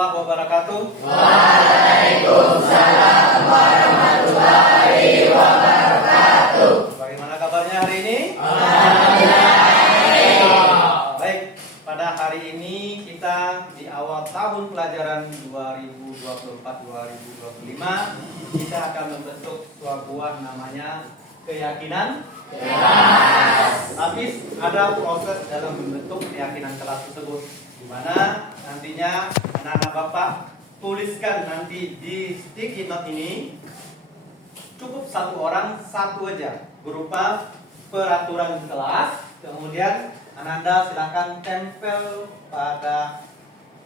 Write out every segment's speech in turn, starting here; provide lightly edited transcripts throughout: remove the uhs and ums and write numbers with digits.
warahmatullahi wabarakatuh. Waalaikumsalam warahmatullahi wabarakatuh. Bagaimana kabarnya hari ini? Alhamdulillah. Baik, pada hari ini kita di awal tahun pelajaran 2024-2025 kita akan membentuk sebuah namanya keyakinan kelas. Tapi ada proses dalam membentuk keyakinan kelas tersebut, di mana nantinya anak-anak Bapak tuliskan nanti di sticky note ini cukup satu orang satu aja berupa peraturan kelas. Kemudian Anda silakan tempel pada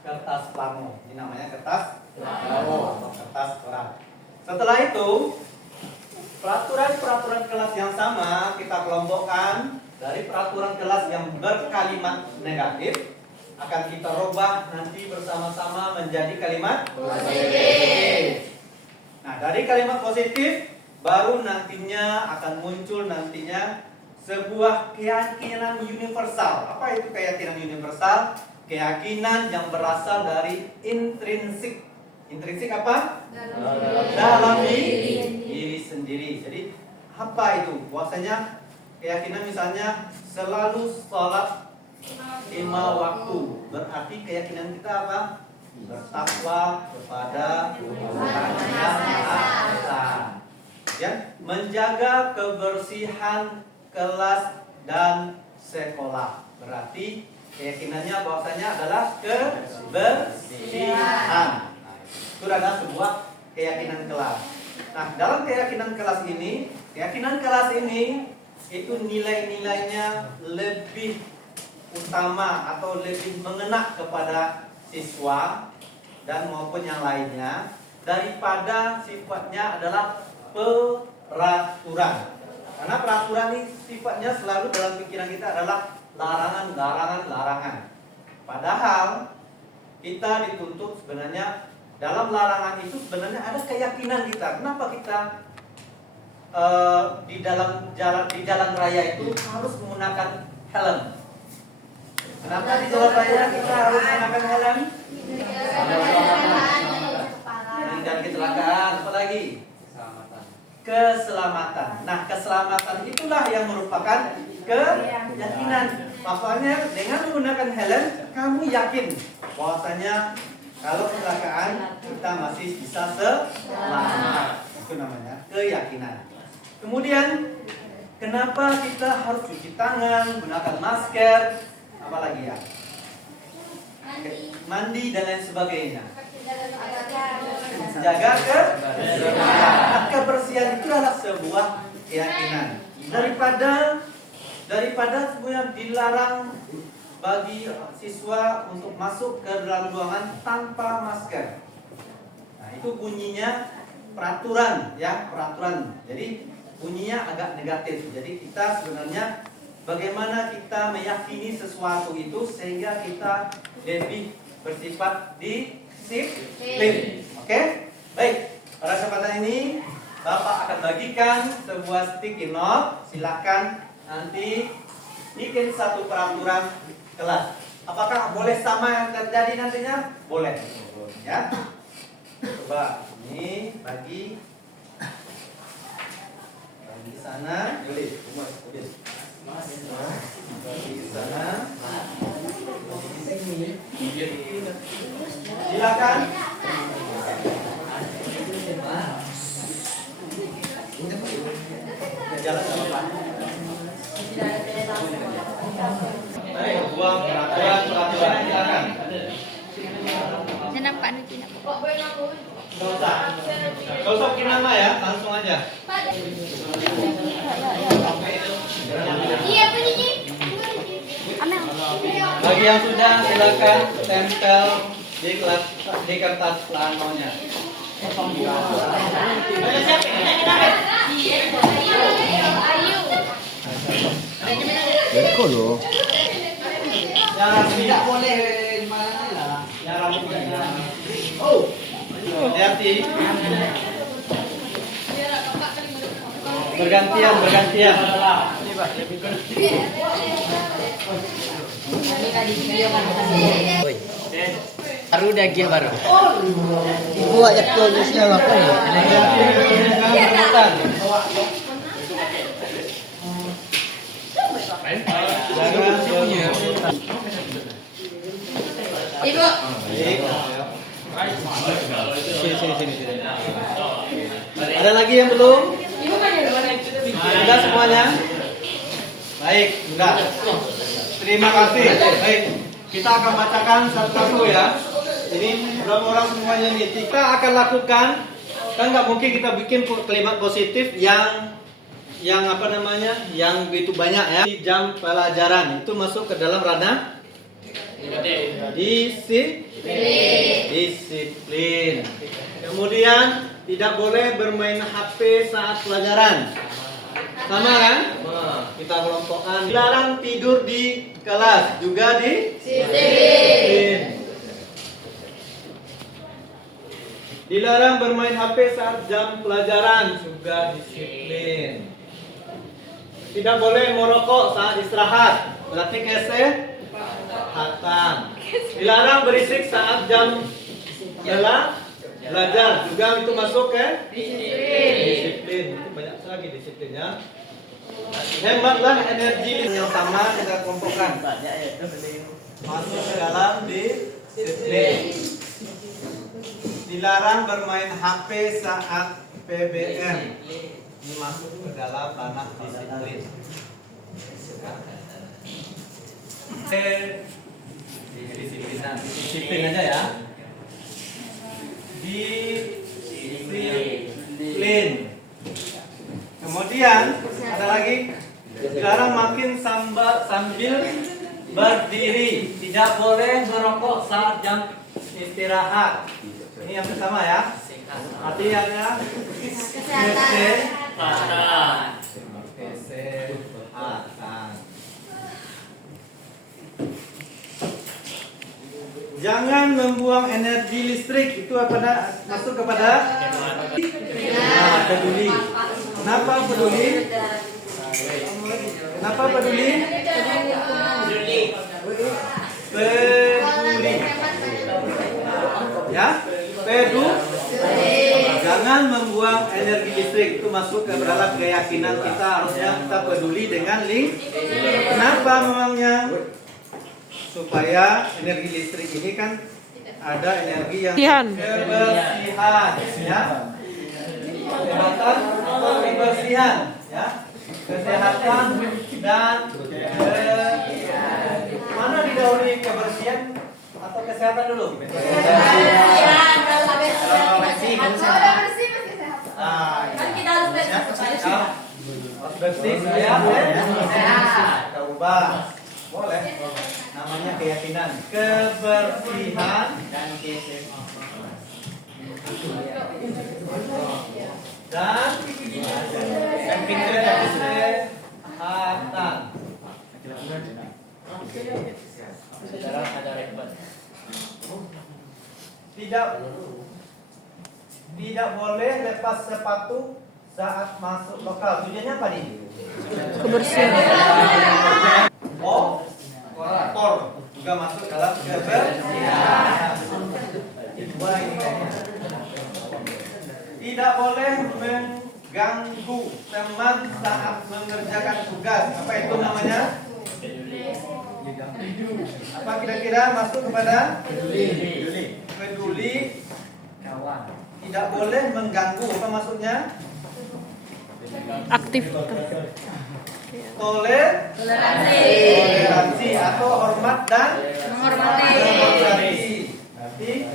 kertas plano. Ini namanya kertas plano atau kertas koran. Setelah itu peraturan kelas yang sama kita kelompokkan. Dari peraturan kelas yang berkalimat negatif akan kita rubah nanti bersama-sama menjadi kalimat positif. Nah, dari kalimat positif baru nantinya akan muncul sebuah keyakinan universal. Apa itu keyakinan universal? Keyakinan yang berasal dari intrinsik. Intrinsik apa? Dalam diri sendiri. Jadi apa itu? Bahwasanya keyakinan misalnya selalu sholat 5 waktu. Berarti keyakinan kita apa? Bertakwa kepada Tuhan Yang Maha Esa. Ya, menjaga kebersihan kelas dan sekolah. Berarti keyakinannya bahwasanya adalah kebersihan. Itu adalah sebuah keyakinan kelas. Nah, dalam keyakinan kelas ini itu nilai-nilainya lebih utama atau lebih mengena kepada siswa dan maupun yang lainnya daripada sifatnya adalah peraturan. Karena peraturan ini sifatnya selalu dalam pikiran kita adalah larangan. Padahal kita dituntut sebenarnya dalam larangan itu sebenarnya ada keyakinan kita. Kenapa kita di jalan raya itu harus menggunakan helm? Kenapa di jalan raya kita harus menggunakan helm? Dan kecelakaan, apa lagi? Keselamatan. Nah, keselamatan itulah yang merupakan keyakinan. Makanya dengan menggunakan helm, kamu yakin bahwasanya kalau kecelakaan kita masih bisa selamat. Itu namanya keyakinan. Kemudian kenapa kita harus cuci tangan, gunakan masker, apalagi ya? Mandi dan lain sebagainya. Jaga kebersihan itu adalah sebuah keyakinan. Daripada semuanya dilarang bagi siswa untuk masuk ke dalam ruangan tanpa masker. Nah, itu bunyinya peraturan. Jadi bunyinya agak negatif. Jadi kita sebenarnya bagaimana kita meyakini sesuatu itu sehingga kita lebih bersifat disiplin. Oke? Baik. Pada kesempatan ini Bapak akan bagikan sebuah sticky note. Silakan nanti bikin satu peraturan kelas. Apakah boleh sama yang terjadi nantinya? Boleh. Ya. Coba ini bagi sana, bagi sana, silakan. Jalan sama Pak. Baik, buang peraturan, silakan. Saya nampak nanti nak. Gak usah bikin nama ya, langsung aja. Iya, bunyi. Amel. Bagi yang sudah silakan tempel di kertas planonya. Beko loh. Yang tidak boleh di mana lah. Yang rambutnya. Oh, hati-hati. Bergantian. Ini Pak. Oi. Baru dah gia baru. Ibu ajak tulisnya apa ya? Ibu. Sini. Ada lagi yang belum? Sudah semuanya? Baik, sudah. Terima kasih. Baik, kita akan bacakan satu-satu ya. Ini berapa orang semuanya nih? Kita akan lakukan. Kan nggak mungkin kita bikin kalimat positif yang apa namanya? Yang begitu banyak ya. Di jam pelajaran itu masuk ke dalam ranah disiplin. Kemudian tidak boleh bermain HP saat pelajaran. Sama kan? Kita kelompokkan. Dilarang tidur di kelas, juga disiplin. Dilarang bermain HP saat jam pelajaran, juga disiplin. Tidak boleh merokok saat istirahat, berarti kesehatan. Dilarang berisik saat jam belajar, juga itu masuk ke disiplin. Itu banyak lagi disiplinnya. Hematlah energi yang sama kita kelompokkan. Masuk ke dalam disiplin. Dilarang bermain HP saat PBM. Ini masuk ke dalam ranah disiplin. Disiplin aja ya. Disiplin. Kemudian ada lagi, dilarang makin sambil berdiri. Tidak boleh merokok saat jam istirahat. Ini yang pertama ya. Artinya kesehatan. Jangan membuang energi listrik. Itu apa? Masuk kepada peduli. Kenapa peduli? Kenapa peduli? Peduli. Ya, jangan membuang energi listrik. Itu masuk ke dalam keyakinan kita, harusnya kita peduli dengan lingkungan. Kenapa memangnya? Supaya energi listrik ini kan ada energi yang kebersihan, ya. Kesehatan atau kebersihan, ya. Kesehatan dan mana didahului kebersihan atau kesehatan dulu? Kesehatan. Kan kita harus bersih supaya bersih supaya sehat. Kita ubah. Boleh. Namanya keyakinan, kebersihan dan kesehatan. Dan kesehatan. Tidak boleh lepas sepatu saat masuk lokal. Tujuannya apa nih? Kebersihan. Kotor juga masuk dalam kebersihan. Tidak boleh mengganggu teman saat mengerjakan tugas. Apa itu namanya? Apa kira-kira masuk kepada peduli kawan. Tidak boleh mengganggu. Apa maksudnya? Aktivitas. Toleransi atau hormat dan menghormati. Berarti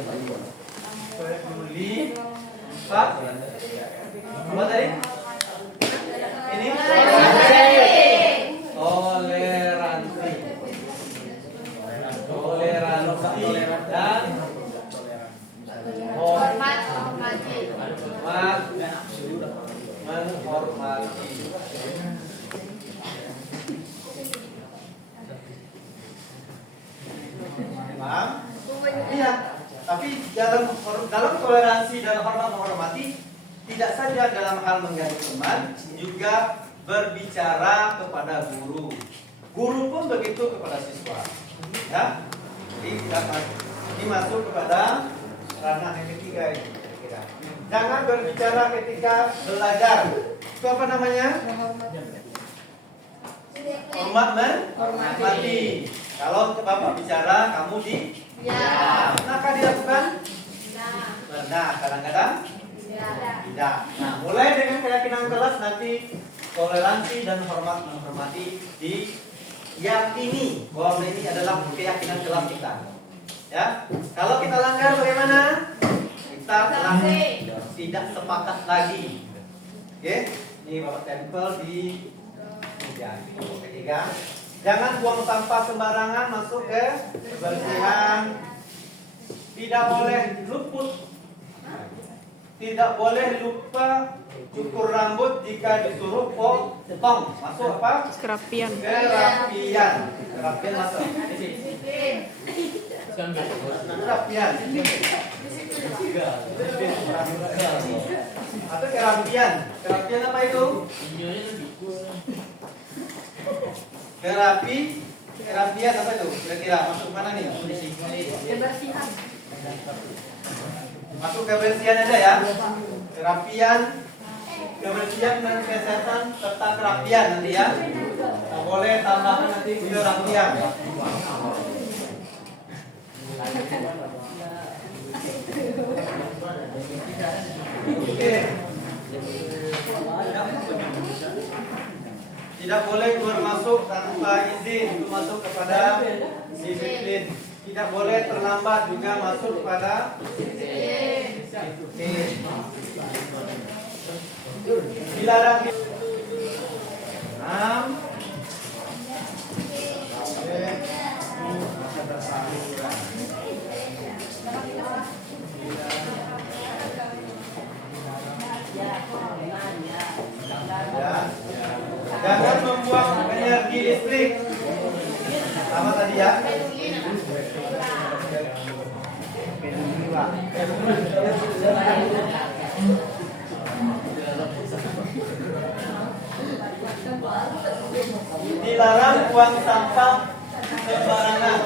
peduli Pak. Apa tadi? Ini toleransi. Toleransi dan menghormati. Paham? Iya. Tapi dalam toleransi dan hormat menghormati tidak saja dalam hal mengganggu teman, juga berbicara kepada guru. Guru pun begitu kepada siswa. Ya. Jadi Ini masuk kepada ranah yang ketiga ini. Kira-kira. Jangan berbicara ketika belajar. Itu apa namanya? Hormat menghormati. Kalau Bapak bicara, kamu Ya. Pernahkah dilakukan? Pernah, kadang-kadang tidak. Nah, mulai dengan keyakinan kelas nanti toleransi dan hormat menghormati diyakini bahwa ini adalah keyakinan kelas kita. Ya, kalau kita langgar bagaimana? Kita telah tidak sepakat lagi. Oke, ini Bapak tempel di meja. Ketiga, jangan buang sampah sembarangan masuk ke kebersihan. Tidak boleh luput. Tidak boleh lupa cukur rambut jika disuruh potong. Masuk apa? Kerapian. Kerapian. Kerapian masuk. Kerapian. Atau kerapian. Kerapian apa itu? Kerapian apa itu? Kira-kira masuk mana nih? Kebersihan. Masuk kebersihan aja ya. Kerapian, kebersihan dan kesehatan serta kerapian nanti ya. Nah, boleh tambahkan nanti kerapian. Tidak boleh keluar masuk tanpa izin, itu masuk kepada disiplin. Tidak boleh terlambat juga masuk kepada disiplin. Dilarang. 6. Jangan membuang energi listrik. Sama tadi ya. Dilarang buang sampah sembarangan.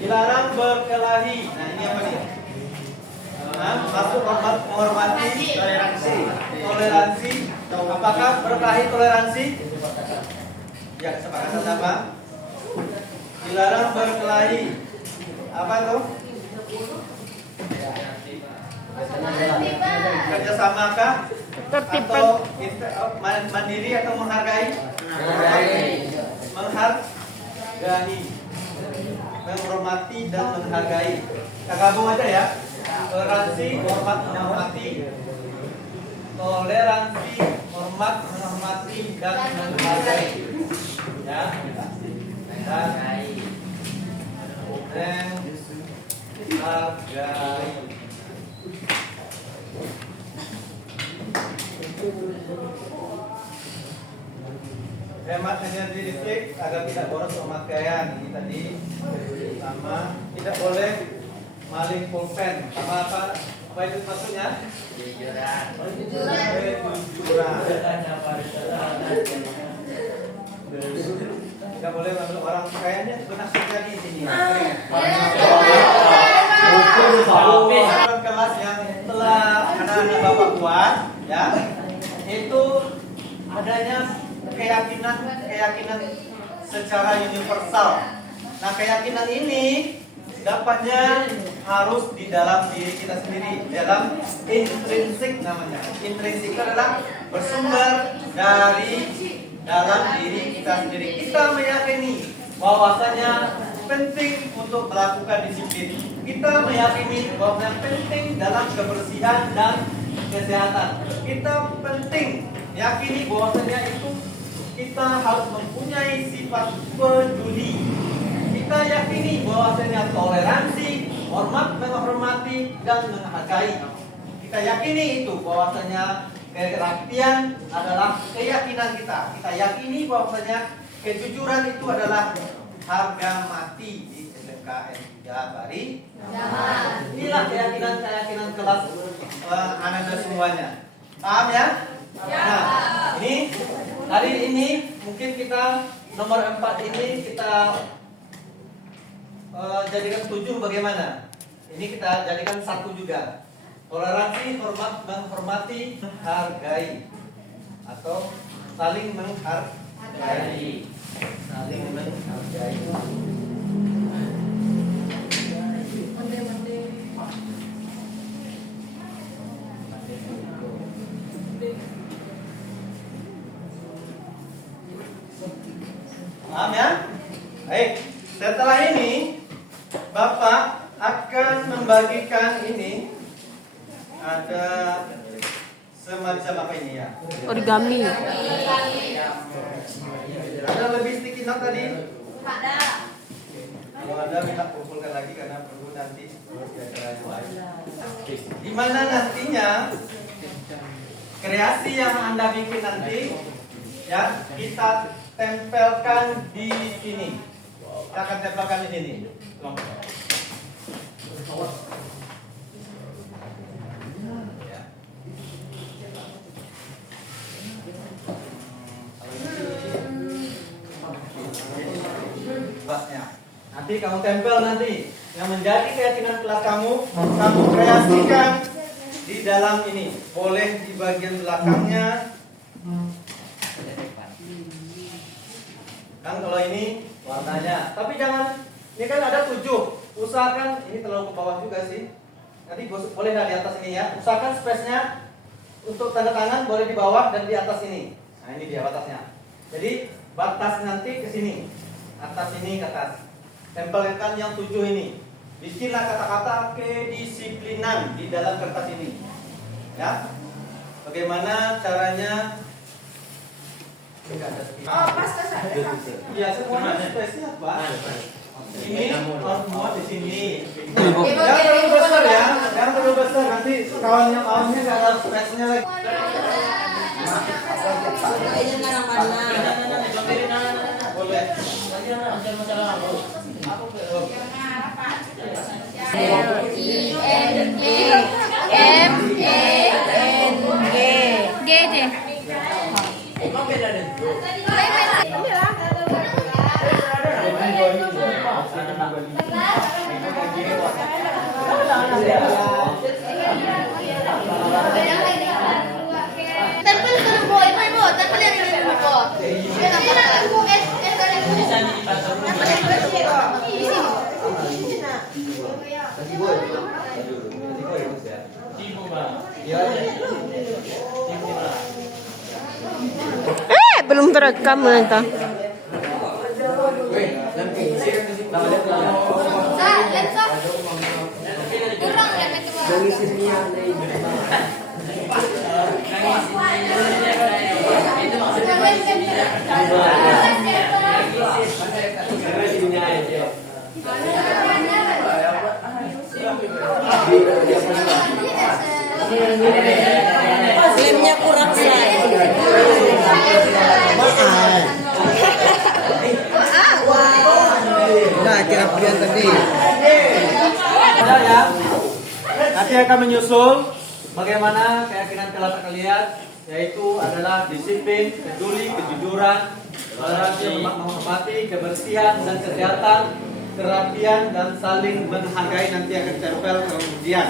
Dilarang berkelahi. Nah, ini apa nih? Masuk menghormati toleransi. Apakah berkelahi toleransi? Ya, kesepakatan apa? Dilarang berkelahi. Apa itu? Kerjasamakah? Atau mandiri atau menghargai? Menghargai, menghormati dan menghargai. Kita gabung aja ya. Toleransi, hormat, menghormati. Toleransi, hormat, menghormati dan menghargai. Ya. Menghargai. Hemat energi listrik agar tidak boros pemakaian. Ini tadi sama. Tidak boleh maling pulpen. Sama apa? Apa itu maksudnya? Kejujuran. Tidak boleh masuk orang kayaknya pernah terjadi di sini. Orang kelas yang telah anak-anak Bapak buat, ya, itu adanya keyakinan secara universal. Nah, keyakinan ini dapatnya harus di dalam diri kita sendiri, dalam intrinsik namanya. Intrinsik adalah bersumber dari dalam diri kita sendiri. Kita meyakini bahwasanya penting untuk melakukan disiplin. Kita meyakini bahwasanya penting dalam kebersihan dan kesehatan. Kita penting yakini bahwasanya itu kita harus mempunyai sifat peduli. Kita yakini bahwasanya toleransi, hormat, menghormati dan menghargai. Kita yakini itu bahwasanya kerapian adalah keyakinan kita. Kita yakini bahwasanya kejujuran itu adalah harga mati di SMKN 3 Bari. Inilah keyakinan kelas anak-anak semuanya. Paham ya? Nah, ini Hari ini mungkin kita nomor 4 ini kita jadikan 7 bagaimana? Ini kita jadikan 1 juga. Toleransi, hormat, menghormati, hargai, atau saling menghargai. Saling menghargai. Paham ya? Baik, setelah ini Bapak akan membagikan ini ada semacam apa ini ya? Origami. Ada lebih sticky note tadi? Ada. Kalau ada minta kumpulkan lagi karena perlu nanti di mana nantinya kreasi yang Anda bikin nanti ya kita tempelkan di sini. Kita akan tempelkan di sini. Nanti kamu tempel nanti yang menjadi keyakinan kelas kamu kreasikan di dalam ini. Boleh di bagian belakangnya. Kan kalau ini warnanya, tapi jangan, ini kan ada 7. Usahakan ini terlalu ke bawah juga sih. Nanti boleh di atas ini ya. Usahakan space-nya untuk tanda tangan boleh di bawah dan di atas ini. Nah ini dia batasnya. Jadi batas nanti ke sini, atas ini ke atas. Tempelkan yang 7 ini. Bikinlah kata-kata kedisiplinan di dalam kertas ini. Ya. Bagaimana caranya? Pas. Iya, semuanya spesial, Pak. Ini harus muat di sini. Jangan terlalu besar ya, jangan terlalu besar nanti kawannya nggak ada space-nya lagi. Boleh. Tempel ke ibu, ibu, tempel yang ini ibu. Belum terekam nanti. Lemnya kurang saya. Nah, kira pilihan tadi. Ada ya. Nanti akan menyusul bagaimana keyakinan kelas kalian, yaitu adalah disiplin, peduli, kejujuran, toleransi, menghormati, kebersihan dan kesehatan, kerapian dan saling menghargai nanti akan ditempel kemudian.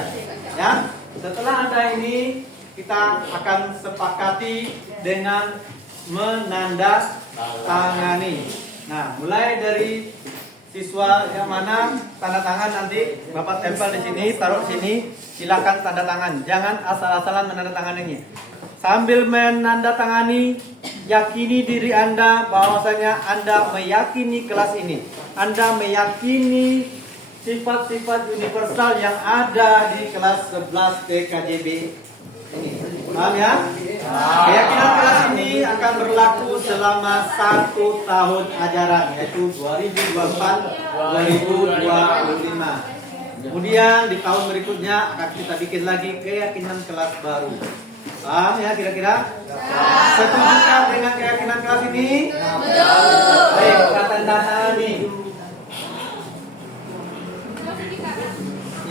Ya. Setelah Anda ini kita akan sepakati dengan menandatangani. Nah, mulai dari siswa yang mana tanda tangan nanti Bapak tempel di sini, taruh sini, silakan tanda tangan. Jangan asal-asalan menandatanganinya. Sambil menandatangani, yakini diri Anda bahwasanya Anda meyakini kelas ini. Anda meyakini sifat-sifat universal yang ada di kelas 11 PKJB ini. Paham ya? Keyakinan kelas ini akan berlaku selama 1 tahun ajaran, yaitu 2024-2025. Kemudian di tahun berikutnya akan kita bikin lagi keyakinan kelas baru. Paham ya kira-kira? Setujukah dengan keyakinan kelas ini? Baik, kita tanda tangani.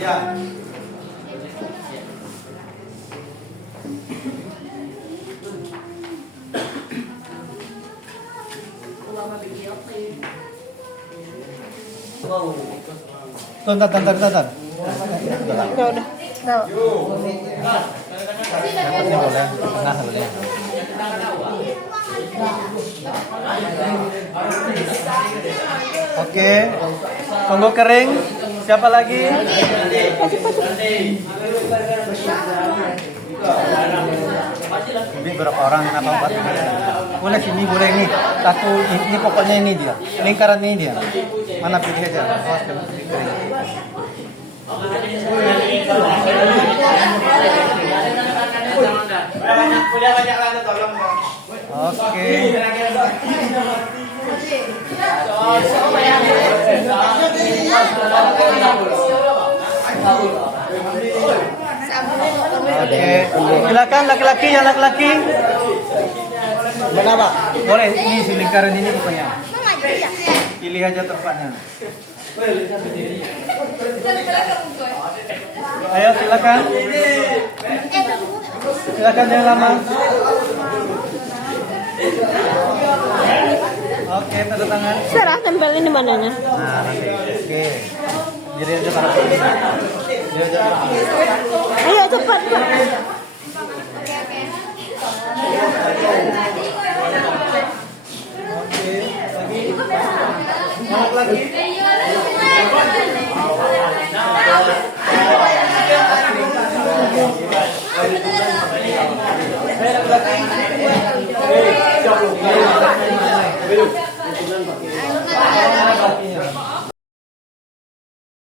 Ya. Tonton. Ya udah. Tahu. Dapatnya boleh, tengah boleh. Oke, tunggu kering. Siapa lagi? Ini berapa orang? Kenapa 4? Boleh sini, boleh ini. Satu, ini pokoknya ini dia. Lingkaran ini dia. Mana pilih aja. Awas jangan pilih kering. Banyak lagi tolong. Oke. Oke. Silakan laki-laki yang laki-laki. Kenapa? Boleh ini si lingkaran ini pokoknya. Pilih aja tempatnya. Ayo silakan. Silakan yang lama. Oke, tanda tangan. Serah tempelin di mananya? Nah, nanti. Oke. Jadi aja para. Jadi aja. Ayo cepat.